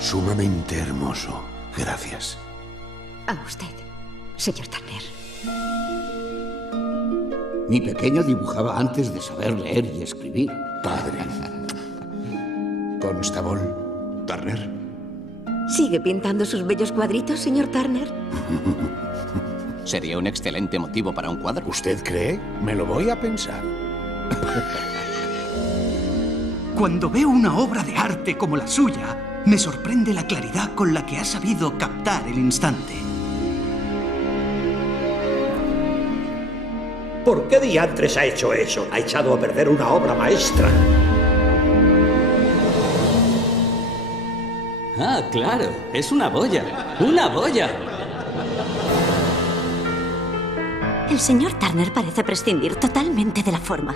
Sumamente hermoso. Gracias. A usted, señor Turner. Mi pequeño dibujaba antes de saber leer y escribir. Padre. Constable Turner. ¿Sigue pintando sus bellos cuadritos, señor Turner? Sería un excelente motivo para un cuadro. ¿Usted cree? Me lo voy a pensar. Cuando veo una obra de arte como la suya, me sorprende la claridad con la que ha sabido captar el instante. ¿Por qué diantres ha hecho eso? Ha echado a perder una obra maestra. Ah, claro. Es una boya. ¡Una boya! El señor Turner parece prescindir totalmente de la forma.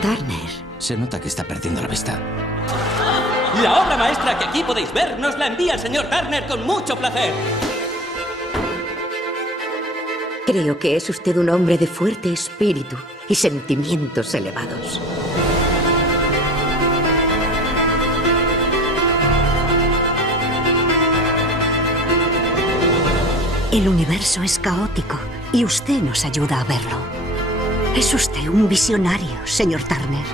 Turner. Se nota que está perdiendo la vista. La obra maestra que aquí podéis ver nos la envía el señor Turner con mucho placer. Creo que es usted un hombre de fuerte espíritu y sentimientos elevados. El universo es caótico y usted nos ayuda a verlo. Es usted un visionario, señor Turner.